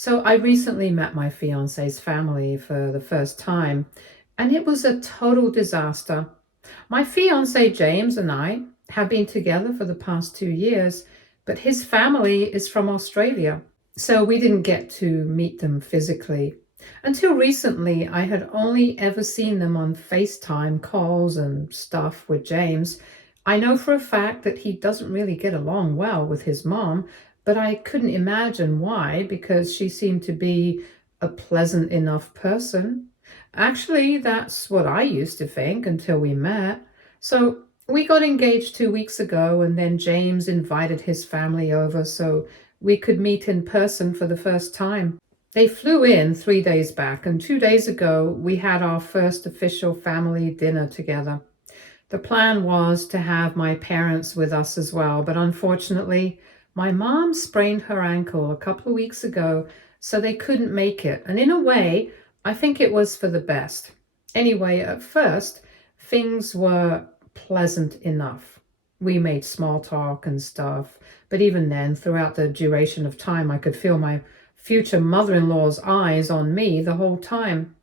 So I recently met my fiance's family for the first time, and it was a total disaster. My fiance James and I have been together for the past 2 years, but his family is from Australia. So we didn't get to meet them physically. Until recently, I had only ever seen them on FaceTime calls and stuff with James. I know for a fact that he doesn't really get along well with his mom, but I couldn't imagine why, because she seemed to be a pleasant enough person. Actually, that's what I used to think until we met. So we got engaged 2 weeks ago, and then James invited his family over so we could meet in person for the first time. They flew in 3 days back, and 2 days ago we had our first official family dinner together. The plan was to have my parents with us as well, but unfortunately, my mom sprained her ankle a couple of weeks ago, so they couldn't make it. And in a way, I think it was for the best. Anyway, at first, things were pleasant enough. We made small talk and stuff, but even then, throughout the duration of time, I could feel my future mother-in-law's eyes on me the whole time.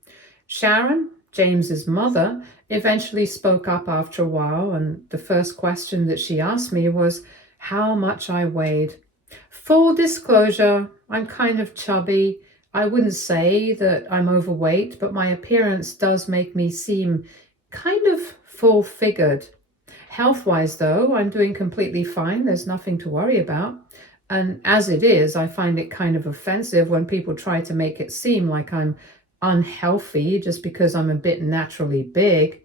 Sharon, James's mother, eventually spoke up after a while, and the first question that she asked me was how much I weighed. Full disclosure, I'm kind of chubby. I wouldn't say that I'm overweight, but my appearance does make me seem kind of full-figured. Health-wise, though, I'm doing completely fine. There's nothing to worry about. And as it is, I find it kind of offensive when people try to make it seem like I'm unhealthy just because I'm a bit naturally big.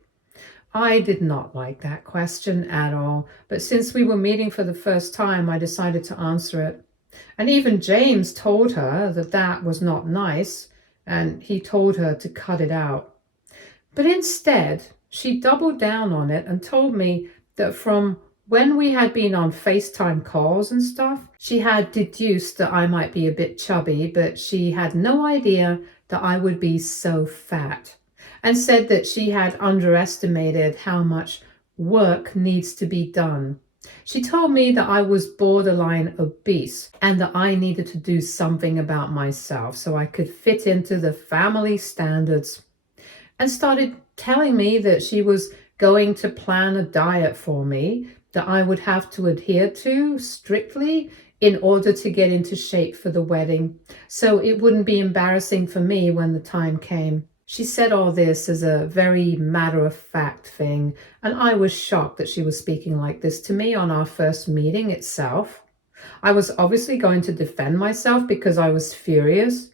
I did not like that question at all, but since we were meeting for the first time, I decided to answer it. And even James told her that that was not nice, and he told her to cut it out. But instead, she doubled down on it and told me that from when we had been on FaceTime calls and stuff, she had deduced that I might be a bit chubby, but she had no idea that I would be so fat, and said that she had underestimated how much work needs to be done. She told me that I was borderline obese and that I needed to do something about myself so I could fit into the family standards, and started telling me that she was going to plan a diet for me that I would have to adhere to strictly in order to get into shape for the wedding, so it wouldn't be embarrassing for me when the time came. She said all this as a very matter-of-fact thing, and I was shocked that she was speaking like this to me on our first meeting itself. I was obviously going to defend myself because I was furious,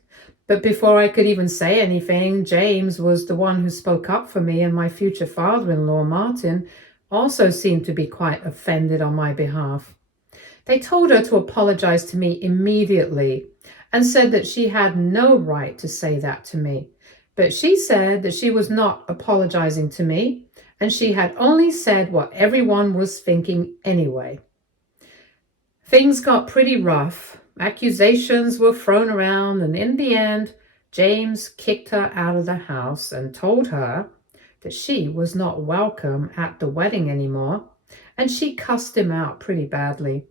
but before I could even say anything, James was the one who spoke up for me, and my future father-in-law, Martin, also seemed to be quite offended on my behalf. They told her to apologize to me immediately and said that she had no right to say that to me. But she said that she was not apologizing to me, and she had only said what everyone was thinking anyway. Things got pretty rough. Accusations were thrown around, and in the end, James kicked her out of the house and told her that she was not welcome at the wedding anymore, and she cussed him out pretty badly.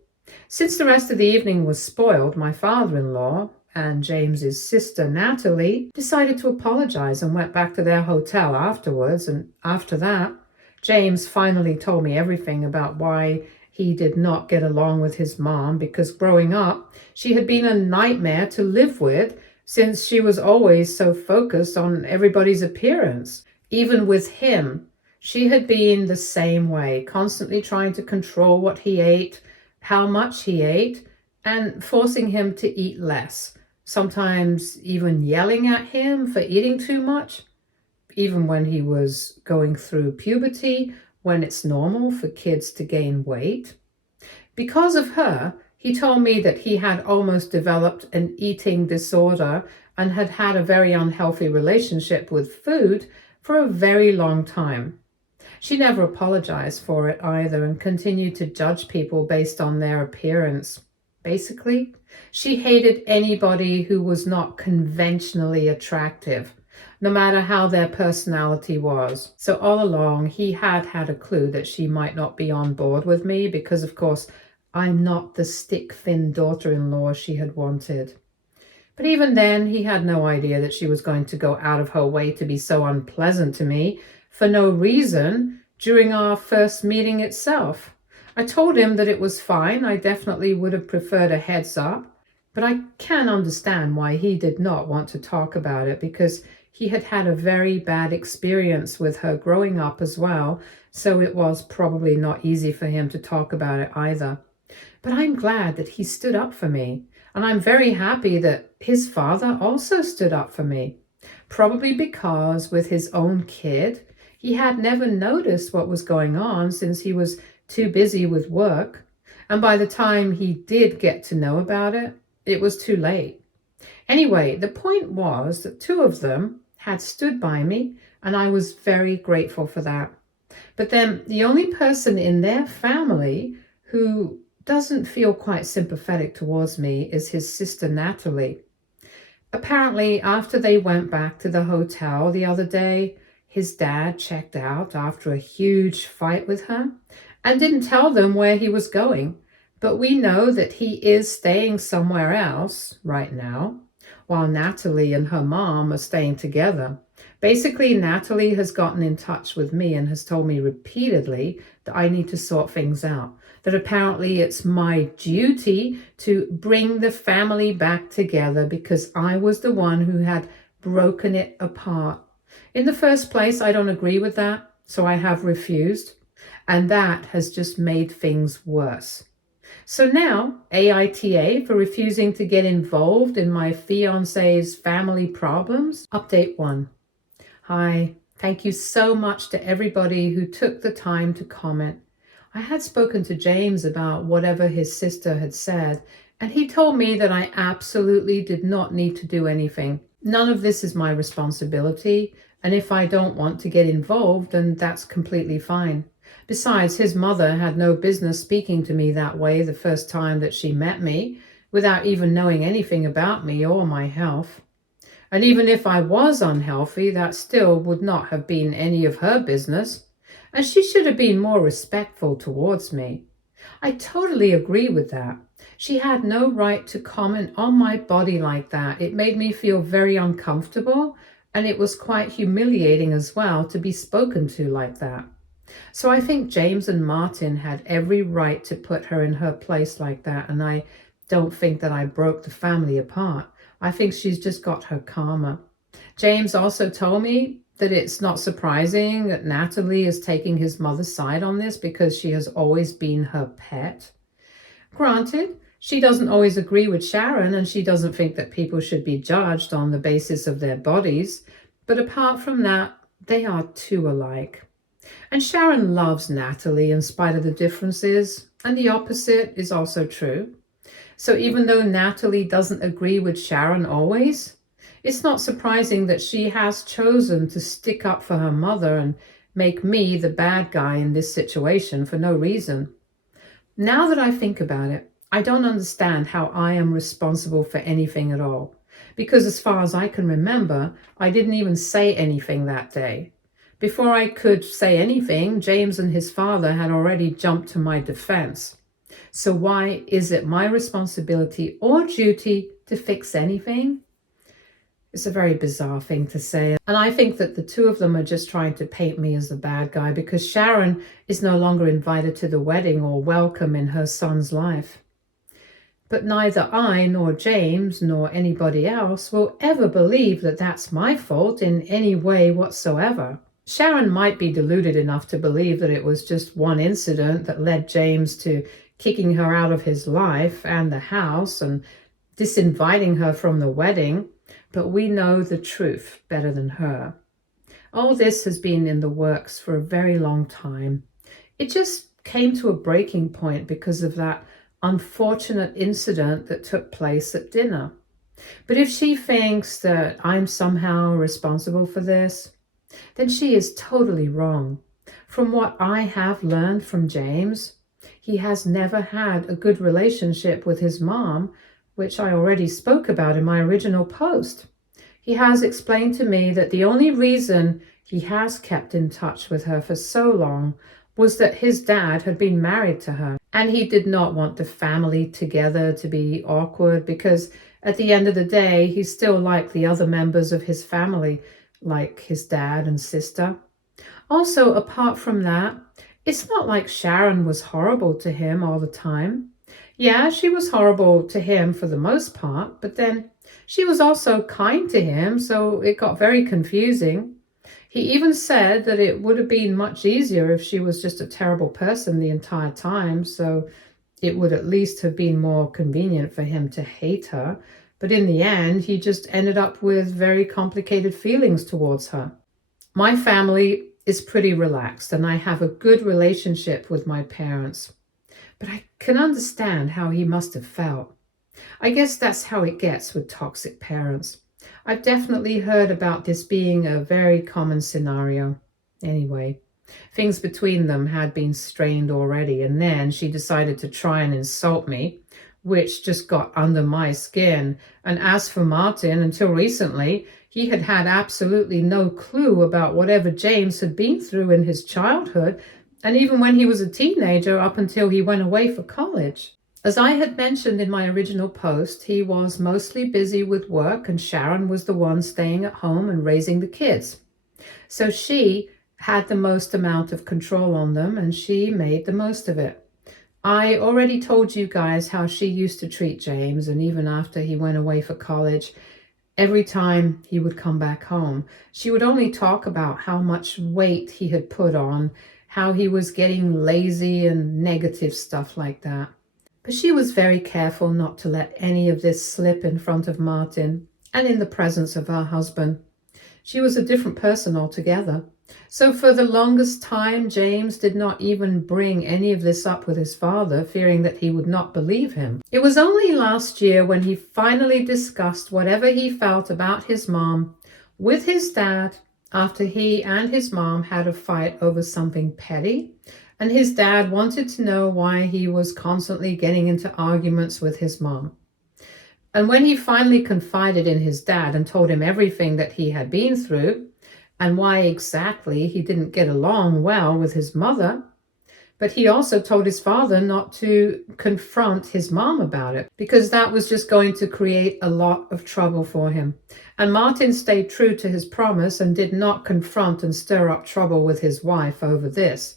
Since the rest of the evening was spoiled, my father-in-law and James's sister Natalie decided to apologize and went back to their hotel afterwards, and after that, James finally told me everything about why he did not get along with his mom, because growing up, she had been a nightmare to live with since she was always so focused on everybody's appearance. Even with him, she had been the same way, constantly trying to control what he ate, how much he ate, and forcing him to eat less, sometimes even yelling at him for eating too much, even when he was going through puberty, when it's normal for kids to gain weight. Because of her, he told me that he had almost developed an eating disorder and had had a very unhealthy relationship with food for a very long time. She never apologized for it either and continued to judge people based on their appearance. Basically, she hated anybody who was not conventionally attractive, no matter how their personality was. So all along, he had had a clue that she might not be on board with me because, of course, I'm not the stick-thin daughter-in-law she had wanted. But even then, he had no idea that she was going to go out of her way to be so unpleasant to me for no reason during our first meeting itself. I told him that it was fine. I definitely would have preferred a heads up, but I can understand why he did not want to talk about it, because he had had a very bad experience with her growing up as well, so it was probably not easy for him to talk about it either. But I'm glad that he stood up for me, and I'm very happy that his father also stood up for me. Probably because with his own kid, he had never noticed what was going on since he was too busy with work. And by the time he did get to know about it, it was too late. Anyway, the point was that two of them had stood by me, and I was very grateful for that. But then the only person in their family who doesn't feel quite sympathetic towards me is his sister Natalie. Apparently, after they went back to the hotel the other day, his dad checked out after a huge fight with her and didn't tell them where he was going. But we know that he is staying somewhere else right now, while Natalie and her mom are staying together. Basically, Natalie has gotten in touch with me and has told me repeatedly that I need to sort things out, that apparently it's my duty to bring the family back together because I was the one who had broken it apart. In the first place, I don't agree with that, so I have refused, and that has just made things worse. So now, AITA for refusing to get involved in my fiance's family problems. Update 1. Hi, thank you so much to everybody who took the time to comment. I had spoken to James about whatever his sister had said, and he told me that I absolutely did not need to do anything. None of this is my responsibility, and if I don't want to get involved, then that's completely fine. Besides, his mother had no business speaking to me that way the first time that she met me, without even knowing anything about me or my health. And even if I was unhealthy, that still would not have been any of her business, and she should have been more respectful towards me. I totally agree with that. She had no right to comment on my body like that. It made me feel very uncomfortable, and it was quite humiliating as well to be spoken to like that. So I think James and Martin had every right to put her in her place like that, and I don't think that I broke the family apart. I think she's just got her karma. James also told me that it's not surprising that Natalie is taking his mother's side on this because she has always been her pet. Granted, she doesn't always agree with Sharon, and she doesn't think that people should be judged on the basis of their bodies, but apart from that, they are two alike. And Sharon loves Natalie in spite of the differences, and the opposite is also true. So even though Natalie doesn't agree with Sharon always, it's not surprising that she has chosen to stick up for her mother and make me the bad guy in this situation for no reason. Now that I think about it, I don't understand how I am responsible for anything at all, because as far as I can remember, I didn't even say anything that day. Before I could say anything, James and his father had already jumped to my defense. So why is it my responsibility or duty to fix anything? It's a very bizarre thing to say. And I think that the two of them are just trying to paint me as the bad guy because Sharon is no longer invited to the wedding or welcome in her son's life. But neither I nor James nor anybody else will ever believe that that's my fault in any way whatsoever. Sharon might be deluded enough to believe that it was just one incident that led James to kicking her out of his life and the house and disinviting her from the wedding, but we know the truth better than her. All this has been in the works for a very long time. It just came to a breaking point because of that unfortunate incident that took place at dinner. But if she thinks that I'm somehow responsible for this, then she is totally wrong. From what I have learned from James, he has never had a good relationship with his mom, which I already spoke about in my original post. He has explained to me that the only reason he has kept in touch with her for so long was that his dad had been married to her, And he did not want the family together to be awkward because at the end of the day, he still liked the other members of his family, like his dad and sister. Also, apart from that, it's not like Sharon was horrible to him all the time. Yeah, she was horrible to him for the most part, but then she was also kind to him, so it got very confusing. He even said that it would have been much easier if she was just a terrible person the entire time, so it would at least have been more convenient for him to hate her. But in the end, he just ended up with very complicated feelings towards her. My family is pretty relaxed, and I have a good relationship with my parents. But I can understand how he must have felt. I guess that's how it gets with toxic parents. I've definitely heard about this being a very common scenario. Anyway, things between them had been strained already, and then she decided to try and insult me, which just got under my skin. And as for Martin, until recently, he had had absolutely no clue about whatever James had been through in his childhood, and even when he was a teenager up until he went away for college. As I had mentioned in my original post, he was mostly busy with work, and Sharon was the one staying at home and raising the kids. So she had the most amount of control on them, and she made the most of it. I already told you guys how she used to treat James, and even after he went away for college, every time he would come back home, she would only talk about how much weight he had put on, how he was getting lazy and negative stuff like that. But she was very careful not to let any of this slip in front of Martin and in the presence of her husband. She was a different person altogether. So for the longest time, James did not even bring any of this up with his father, fearing that he would not believe him. It was only last year when he finally discussed whatever he felt about his mom with his dad after he and his mom had a fight over something petty, and his dad wanted to know why he was constantly getting into arguments with his mom. And when he finally confided in his dad and told him everything that he had been through and why exactly he didn't get along well with his mother, but he also told his father not to confront his mom about it because that was just going to create a lot of trouble for him. And Martin stayed true to his promise and did not confront and stir up trouble with his wife over this.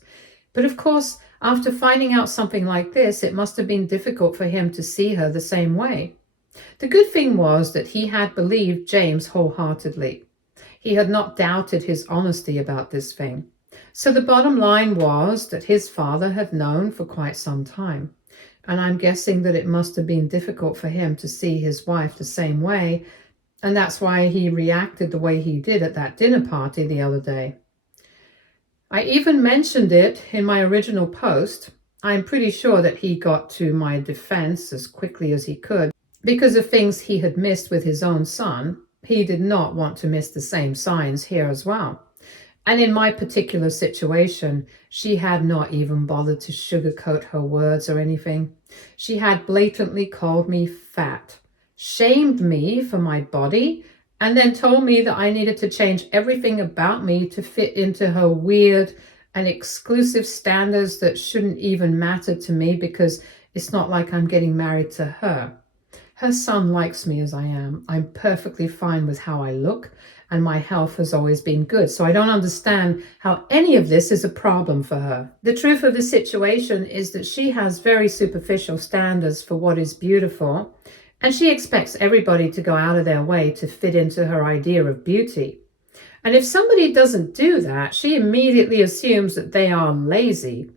But of course, after finding out something like this, it must have been difficult for him to see her the same way. The good thing was that he had believed James wholeheartedly. He had not doubted his honesty about this thing. So the bottom line was that his father had known for quite some time. And I'm guessing that it must have been difficult for him to see his wife the same way. And that's why he reacted the way he did at that dinner party the other day. I even mentioned it in my original post. I'm pretty sure that he got to my defense as quickly as he could. Because of things he had missed with his own son, he did not want to miss the same signs here as well. And in my particular situation, she had not even bothered to sugarcoat her words or anything. She had blatantly called me fat, shamed me for my body, and then told me that I needed to change everything about me to fit into her weird and exclusive standards that shouldn't even matter to me because it's not like I'm getting married to her. Her son likes me as I am. I'm perfectly fine with how I look, and my health has always been good. So I don't understand how any of this is a problem for her. The truth of the situation is that she has very superficial standards for what is beautiful, and she expects everybody to go out of their way to fit into her idea of beauty. And if somebody doesn't do that, she immediately assumes that they are lazy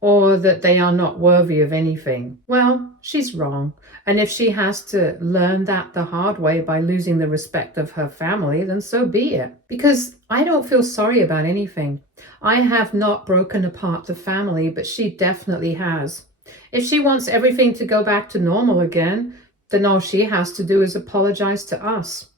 or that they are not worthy of anything. Well, she's wrong. And if she has to learn that the hard way by losing the respect of her family, then so be it. Because I don't feel sorry about anything. I have not broken apart the family, but she definitely has. If she wants everything to go back to normal again, then all she has to do is apologize to us.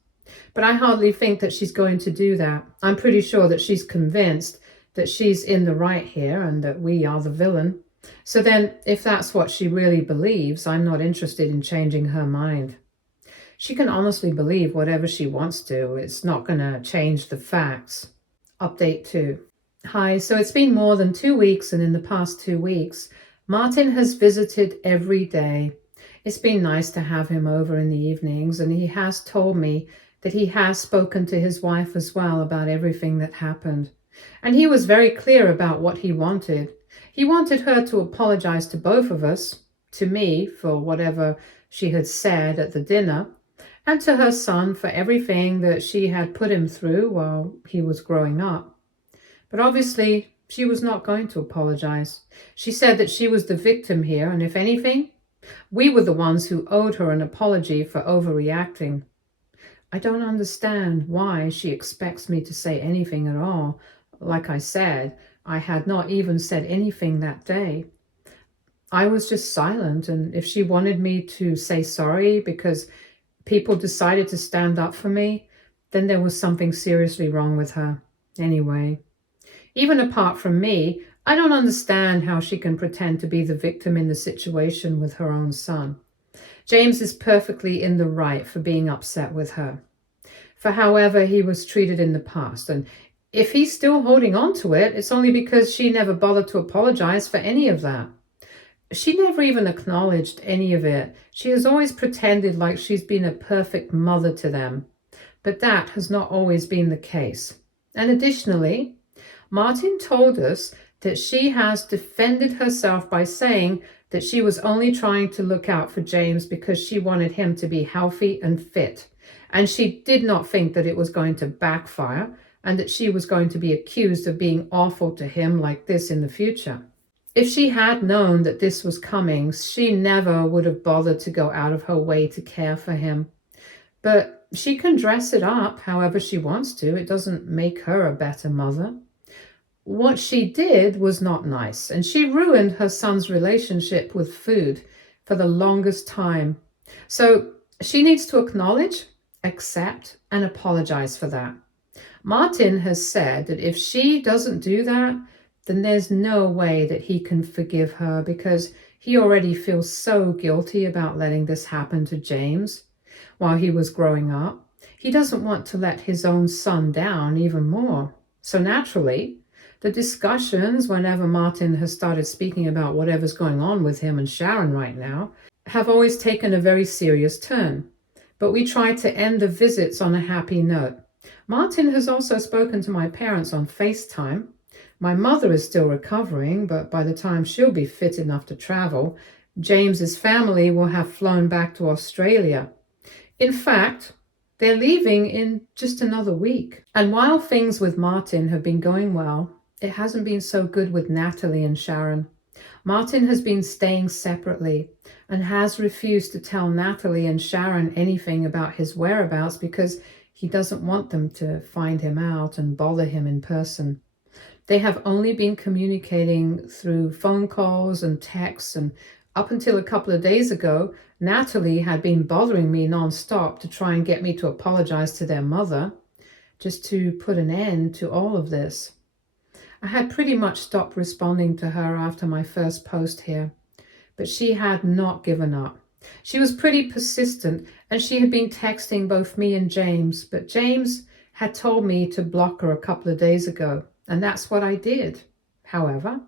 But I hardly think that she's going to do that. I'm pretty sure that she's convinced that she's in the right here and that we are the villain. So then, if that's what she really believes, I'm not interested in changing her mind. She can honestly believe whatever she wants to. It's not going to change the facts. Update 2. Hi, so it's been more than 2 weeks, and in the past 2 weeks, Martin has visited every day. It's been nice to have him over in the evenings, and he has told me that he has spoken to his wife as well about everything that happened. And he was very clear about what he wanted. He wanted her to apologize to both of us, to me for whatever she had said at the dinner, and to her son for everything that she had put him through while he was growing up. But obviously, she was not going to apologize. She said that she was the victim here, and if anything, we were the ones who owed her an apology for overreacting. I don't understand why she expects me to say anything at all. Like I said, I had not even said anything that day. I was just silent, and if she wanted me to say sorry because people decided to stand up for me, then there was something seriously wrong with her. Anyway, even apart from me, I don't understand how she can pretend to be the victim in the situation with her own son. James is perfectly in the right for being upset with her, for however he was treated in the past. And if he's still holding on to it, it's only because she never bothered to apologize for any of that. She never even acknowledged any of it. She has always pretended like she's been a perfect mother to them, but that has not always been the case. And additionally, Martin told us that she has defended herself by saying that she was only trying to look out for James because she wanted him to be healthy and fit. And she did not think that it was going to backfire and that she was going to be accused of being awful to him like this in the future. If she had known that this was coming, she never would have bothered to go out of her way to care for him. But she can dress it up however she wants to. It doesn't make her a better mother. What she did was not nice, and she ruined her son's relationship with food for the longest time. So she needs to acknowledge, accept, and apologize for that. Martin has said that if she doesn't do that, then there's no way that he can forgive her because he already feels so guilty about letting this happen to James while he was growing up. He doesn't want to let his own son down even more. So naturally, the discussions, whenever Martin has started speaking about whatever's going on with him and Sharon right now, have always taken a very serious turn. But we try to end the visits on a happy note. Martin has also spoken to my parents on FaceTime. My mother is still recovering, but by the time she'll be fit enough to travel, James's family will have flown back to Australia. In fact, they're leaving in just another week. And while things with Martin have been going well, it hasn't been so good with Natalie and Sharon. Martin has been staying separately and has refused to tell Natalie and Sharon anything about his whereabouts because he doesn't want them to find him out and bother him in person. They have only been communicating through phone calls and texts, and up until a couple of days ago, Natalie had been bothering me nonstop to try and get me to apologize to their mother, just to put an end to all of this. I had pretty much stopped responding to her after my first post here, but she had not given up. She was pretty persistent, and she had been texting both me and James, but James had told me to block her a couple of days ago, and that's what I did. However,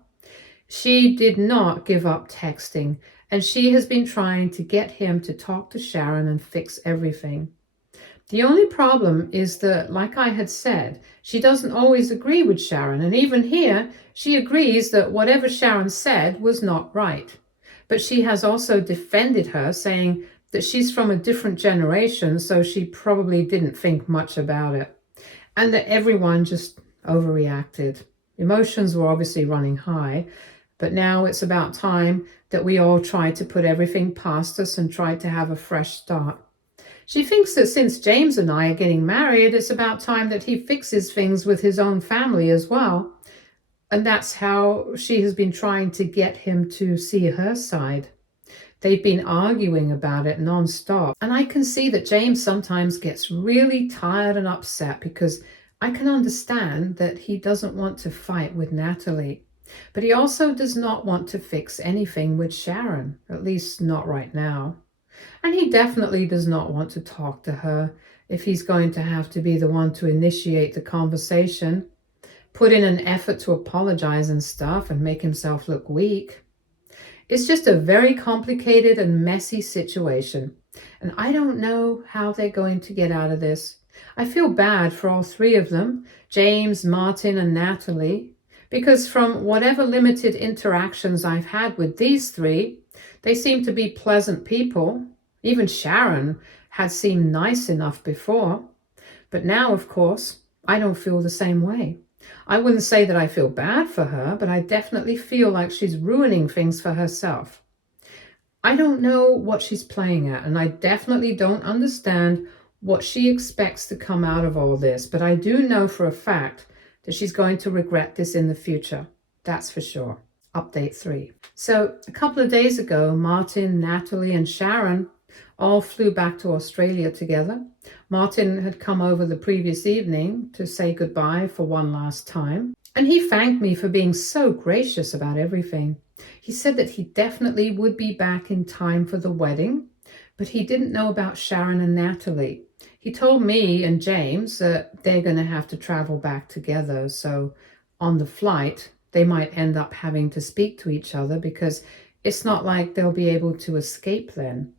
she did not give up texting, and she has been trying to get him to talk to Sharon and fix everything. The only problem is that, like I had said, she doesn't always agree with Sharon, and even here, she agrees that whatever Sharon said was not right. But she has also defended her, saying that she's from a different generation, so she probably didn't think much about it, and that everyone just overreacted. Emotions were obviously running high, but now it's about time that we all try to put everything past us and try to have a fresh start. She thinks that since James and I are getting married, it's about time that he fixes things with his own family as well. And that's how she has been trying to get him to see her side. They've been arguing about it nonstop. And I can see that James sometimes gets really tired and upset because I can understand that he doesn't want to fight with Natalie. But he also does not want to fix anything with Sharon, at least not right now. And he definitely does not want to talk to her if he's going to have to be the one to initiate the conversation, put in an effort to apologize and stuff and make himself look weak. It's just a very complicated and messy situation, and I don't know how they're going to get out of this. I feel bad for all three of them, James, Martin, and Natalie, because from whatever limited interactions I've had with these three, they seem to be pleasant people. Even Sharon had seemed nice enough before. But now, of course, I don't feel the same way. I wouldn't say that I feel bad for her, but I definitely feel like she's ruining things for herself. I don't know what she's playing at, and I definitely don't understand what she expects to come out of all this, but I do know for a fact that she's going to regret this in the future. That's for sure. Update 3. So a couple of days ago, Martin, Natalie, and Sharon all flew back to Australia together. Martin had come over the previous evening to say goodbye for one last time, and he thanked me for being so gracious about everything. He said that he definitely would be back in time for the wedding, but he didn't know about Sharon and Natalie. He told me and James that they're going to have to travel back together, so on the flight, they might end up having to speak to each other because it's not like they'll be able to escape then.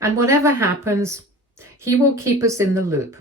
And whatever happens, he will keep us in the loop.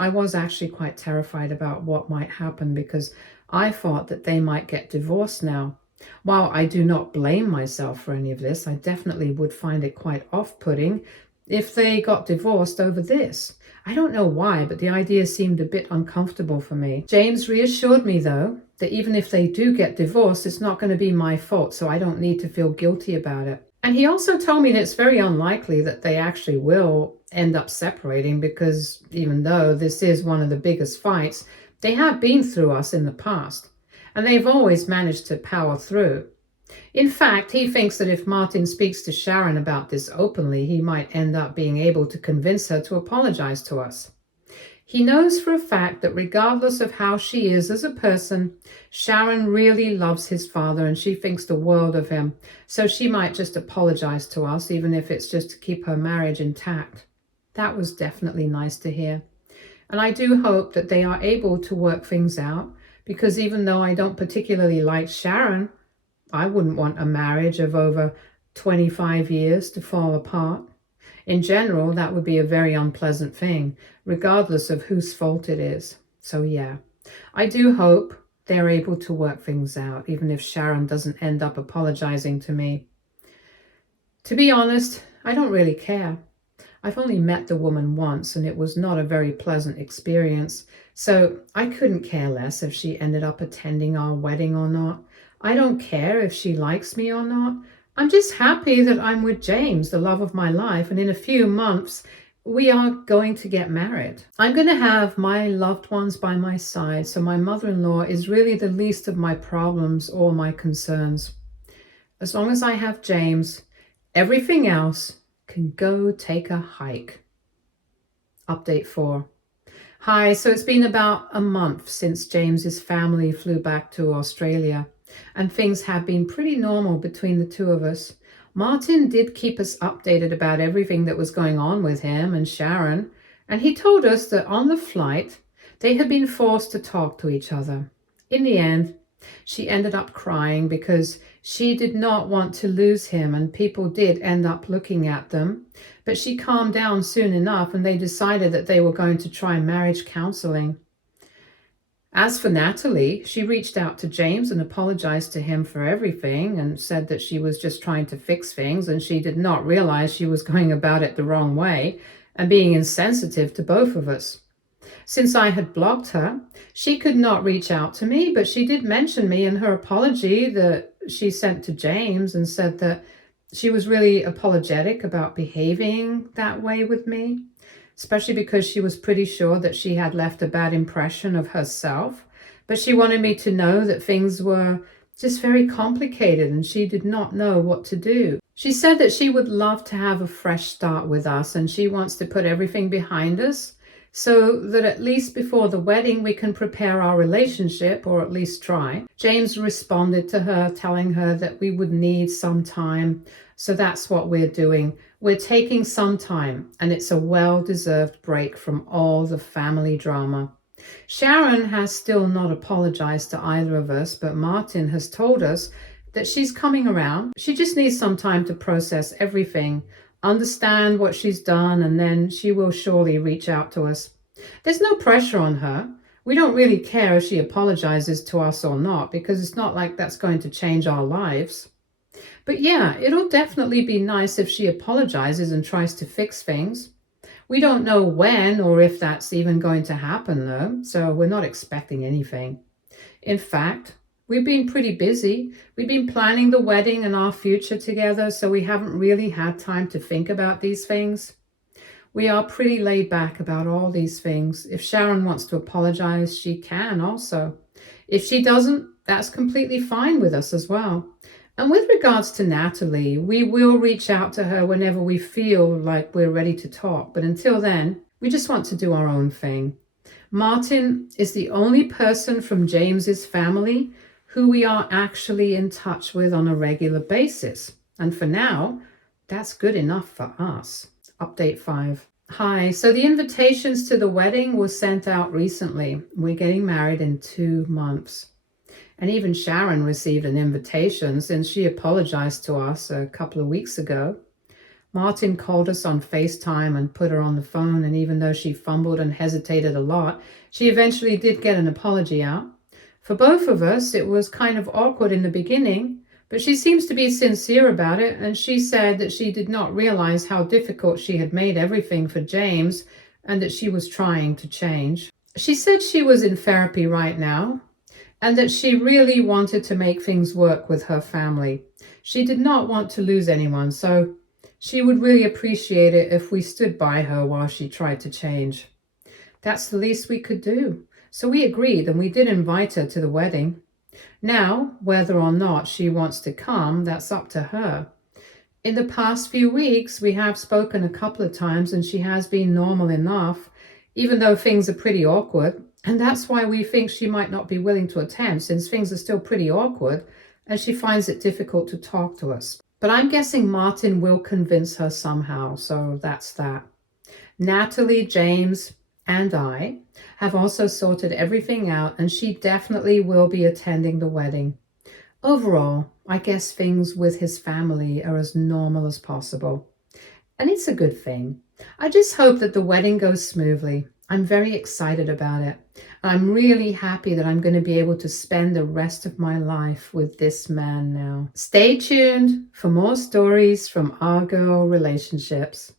I was actually quite terrified about what might happen because I thought that they might get divorced now. While I do not blame myself for any of this, I definitely would find it quite off-putting if they got divorced over this. I don't know why, but the idea seemed a bit uncomfortable for me. James reassured me, though, that even if they do get divorced, it's not going to be my fault, so I don't need to feel guilty about it. And he also told me that it's very unlikely that they actually will end up separating because even though this is one of the biggest fights, they have been through us in the past, and they've always managed to power through. In fact, he thinks that if Martin speaks to Sharon about this openly, he might end up being able to convince her to apologize to us. He knows for a fact that regardless of how she is as a person, Sharon really loves his father and she thinks the world of him, so she might just apologize to us, even if it's just to keep her marriage intact. That was definitely nice to hear. And I do hope that they are able to work things out, because even though I don't particularly like Sharon, I wouldn't want a marriage of over 25 years to fall apart. In general, that would be a very unpleasant thing, regardless of whose fault it is. So yeah, I do hope they're able to work things out, even if Sharon doesn't end up apologizing to me. To be honest, I don't really care. I've only met the woman once, and it was not a very pleasant experience, so I couldn't care less if she ended up attending our wedding or not. I don't care if she likes me or not. I'm just happy that I'm with James, the love of my life, and in a few months, we are going to get married. I'm going to have my loved ones by my side, so my mother-in-law is really the least of my problems or my concerns. As long as I have James, everything else can go take a hike. Update 4. Hi, so it's been about a month since James's family flew back to Australia, and things have been pretty normal between the two of us. Martin did keep us updated about everything that was going on with him and Sharon, and he told us that on the flight, they had been forced to talk to each other. In the end, she ended up crying because she did not want to lose him, and people did end up looking at them. But she calmed down soon enough, and they decided that they were going to try marriage counseling. As for Natalie, she reached out to James and apologized to him for everything and said that she was just trying to fix things and she did not realize she was going about it the wrong way and being insensitive to both of us. Since I had blocked her, she could not reach out to me, but she did mention me in her apology that she sent to James and said that she was really apologetic about behaving that way with me, especially because she was pretty sure that she had left a bad impression of herself. But she wanted me to know that things were just very complicated and she did not know what to do. She said that she would love to have a fresh start with us and she wants to put everything behind us so that at least before the wedding we can prepare our relationship, or at least try. James responded to her, telling her that we would need some time. So that's what we're doing. We're taking some time, and it's a well-deserved break from all the family drama. Sharon has still not apologized to either of us, but Martin has told us that she's coming around. She just needs some time to process everything, understand what she's done, and then she will surely reach out to us. There's no pressure on her. We don't really care if she apologizes to us or not, because it's not like that's going to change our lives. But yeah, it'll definitely be nice if she apologizes and tries to fix things. We don't know when or if that's even going to happen, though, so we're not expecting anything. In fact, we've been pretty busy. We've been planning the wedding and our future together, so we haven't really had time to think about these things. We are pretty laid back about all these things. If Sharon wants to apologize, she can also. If she doesn't, that's completely fine with us as well. And with regards to Natalie, we will reach out to her whenever we feel like we're ready to talk. But until then, we just want to do our own thing. Martin is the only person from James's family who we are actually in touch with on a regular basis. And for now, that's good enough for us. Update 5. Hi, so the invitations to the wedding were sent out recently. We're getting married in 2 months. And even Sharon received an invitation since she apologized to us a couple of weeks ago. Martin called us on FaceTime and put her on the phone, and even though she fumbled and hesitated a lot, she eventually did get an apology out. For both of us, it was kind of awkward in the beginning, but she seems to be sincere about it, and she said that she did not realize how difficult she had made everything for James and that she was trying to change. She said she was in therapy right now and that she really wanted to make things work with her family. She did not want to lose anyone, so she would really appreciate it if we stood by her while she tried to change. That's the least we could do. So we agreed, and we did invite her to the wedding. Now, whether or not she wants to come, that's up to her. In the past few weeks, we have spoken a couple of times, and she has been normal enough, even though things are pretty awkward. And that's why we think she might not be willing to attend, since things are still pretty awkward, and she finds it difficult to talk to us. But I'm guessing Martin will convince her somehow, so that's that. Natalie, James, and I have also sorted everything out, and she definitely will be attending the wedding. Overall, I guess things with his family are as normal as possible. And it's a good thing. I just hope that the wedding goes smoothly. I'm very excited about it. I'm really happy that I'm going to be able to spend the rest of my life with this man now. Stay tuned for more stories from our girl relationships.